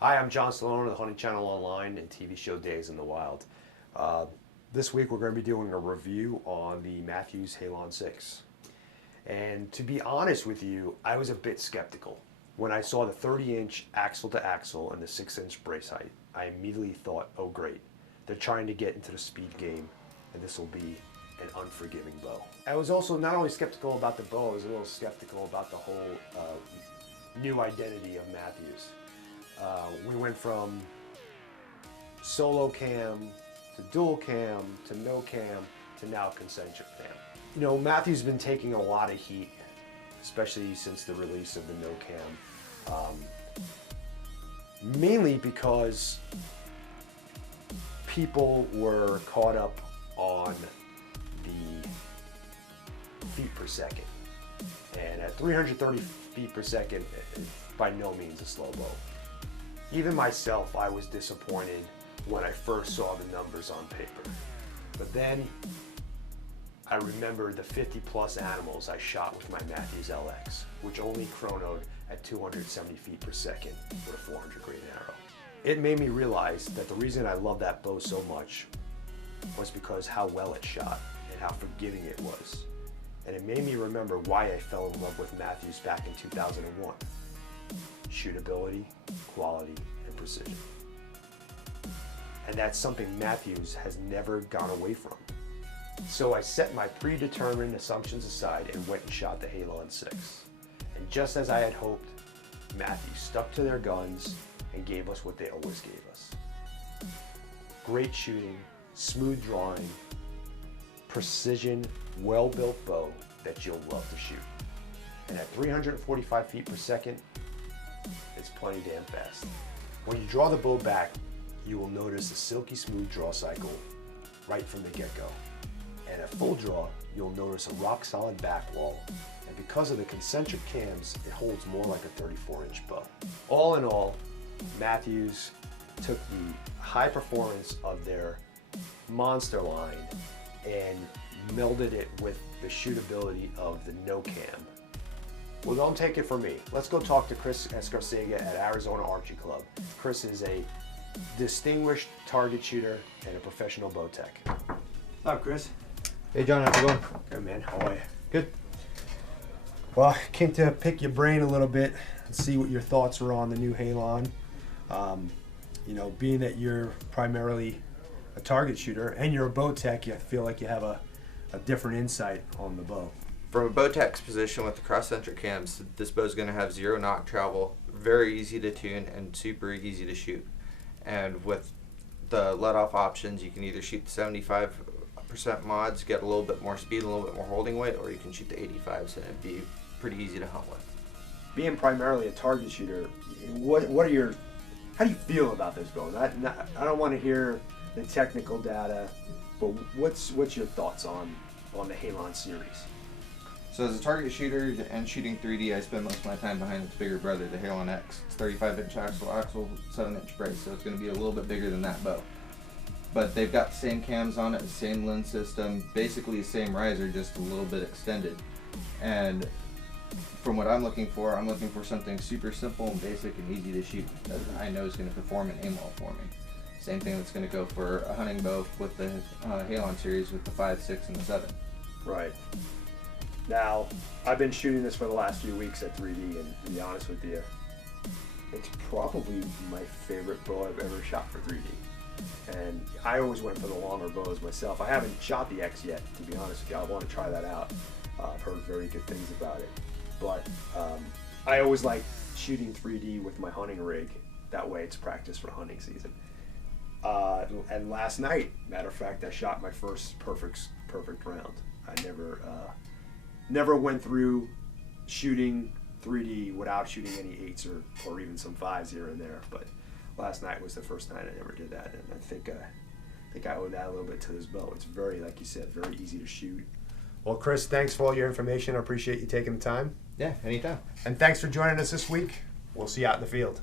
Hi, I'm John Stallone of the Hunting Channel Online and TV show Days in the Wild. This week we're going to be doing a review on the Mathews Halon 6. And to be honest with you, I was a bit skeptical. When I saw the 30-inch axle to axle and the 6-inch brace height, I immediately thought, oh great, they're trying to get into the speed game and this will be an unforgiving bow. I was also not only skeptical about the bow, I was a little skeptical about the whole new identity of Mathews. We went from solocam to dual cam to no cam to now concentric cam. You know, Mathew's been taking a lot of heat, especially since the release of the no cam, mainly because people were caught up on the feet per second. And at 330 feet per second, it's by no means a slow bow. Even myself, I was disappointed when I first saw the numbers on paper. But then I remembered the 50 plus animals I shot with my Mathews LX, which only chronoed at 270 feet per second with a 400 grain arrow. It made me realize that the reason I love that bow so much was because how well it shot and how forgiving it was. And it made me remember why I fell in love with Mathews back in 2001. Shootability, quality, and precision. And that's something Mathews has never gone away from. So I set my predetermined assumptions aside and went and shot the Halon 6. And just as I had hoped, Mathews stuck to their guns and gave us what they always gave us. Great shooting, smooth drawing, precision, well-built bow that you'll love to shoot. And at 345 feet per second, it's plenty damn fast. When you draw the bow back, you will notice a silky smooth draw cycle right from the get-go. And at full draw, you'll notice a rock-solid back wall. And because of the concentric cams, it holds more like a 34-inch bow. All in all, Mathews took the high performance of their monster line and melded it with the shootability of the no cam. Well, don't take it from me. Let's go talk to Chris Escarcega at Arizona Archery Club. Chris is a distinguished target shooter and a professional bow tech. What's up, Chris? Hey John, how's it going? Good, man. How are you? Good. Well, I came to pick your brain a little bit and see what your thoughts were on the new Halon. You know, being that you're primarily a target shooter and you're a bow tech, you feel like you have a different insight on the bow. From a bow tech's position with the concentric cams, this bow is going to have 0 knock travel, very easy to tune, and super easy to shoot. And with the let-off options, you can either shoot the 75% mods, get a little bit more speed, a little bit more holding weight, or you can shoot the 85s and it'd be pretty easy to hunt with. Being primarily a target shooter, how do you feel about this bow? I don't want to hear the technical data, but what's your thoughts on the Halon series? So as a target shooter and shooting 3D, I spend most of my time behind its bigger brother, the Halon X. It's 35-inch axle, 7-inch brace, so it's going to be a little bit bigger than that bow. But they've got the same cams on it, the same lens system, basically the same riser, just a little bit extended. And from what I'm looking for something super simple and basic and easy to shoot that I know is going to perform and aim well for me. Same thing that's going to go for a hunting bow with the Halon series with the 5, 6, and the 7. Right. Now, I've been shooting this for the last few weeks at 3D, and to be honest with you, it's probably my favorite bow I've ever shot for 3D. And I always went for the longer bows myself. I haven't shot the X yet, to be honest with you. I want to try that out. I've heard very good things about it. But I always like shooting 3D with my hunting rig. That way it's practice for hunting season. And last night, matter of fact, I shot my first perfect round. I never went through shooting 3D without shooting any 8s or even some 5s here and there. But last night was the first night I never did that, and I think I owe that a little bit to this bow. It's very, like you said, very easy to shoot. Well, Chris, thanks for all your information. I appreciate you taking the time. Yeah, anytime. And thanks for joining us this week. We'll see you out in the field.